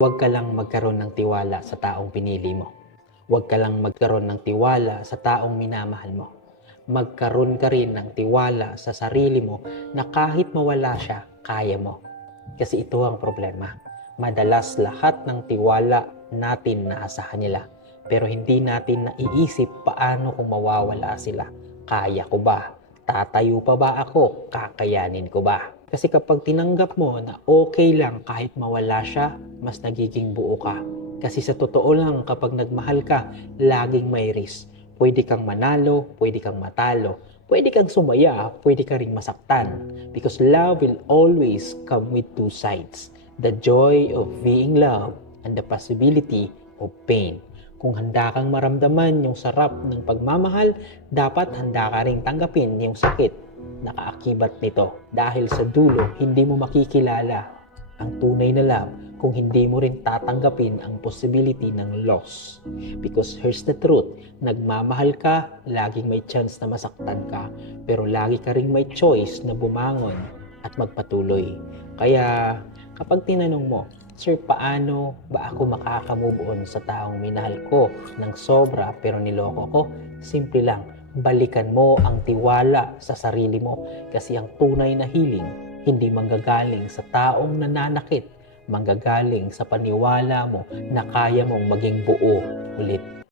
Huwag ka lang magkaroon ng tiwala sa taong pinili mo. Huwag ka lang magkaroon ng tiwala sa taong minamahal mo. Magkaroon ka rin ng tiwala sa sarili mo na kahit mawala siya, kaya mo. Kasi ito ang problema. Madalas lahat ng tiwala natin nasa kanila. Pero hindi natin naiisip paano kung mawawala sila. Kaya ko ba? Tatayo pa ba ako? Kakayanin ko ba? Kasi kapag tinanggap mo na okay lang kahit mawala siya, mas nagiging buo ka. Kasi sa totoo lang, kapag nagmahal ka, laging may risk. Pwede kang manalo, pwede kang matalo, pwede kang sumaya, pwede ka ring masaktan. Because love will always come with two sides. The joy of being loved and the possibility of pain. Kung handa kang maramdaman yung sarap ng pagmamahal, dapat handa ka ring tanggapin yung sakit na kaakibat nito. Dahil sa dulo, hindi mo makikilala ang tunay na love kung hindi mo rin tatanggapin ang possibility ng loss. Because here's the truth, nagmamahal ka, laging may chance na masaktan ka, pero lagi ka ring may choice na bumangon at magpatuloy. Kaya kapag tinanong mo, Sir, paano ba ako makaka-move on sa taong minahal ko ng sobra pero niloko ko? Simple lang, balikan mo ang tiwala sa sarili mo kasi ang tunay na healing hindi manggagaling sa taong nananakit, manggagaling sa paniwala mo na kaya mong maging buo ulit.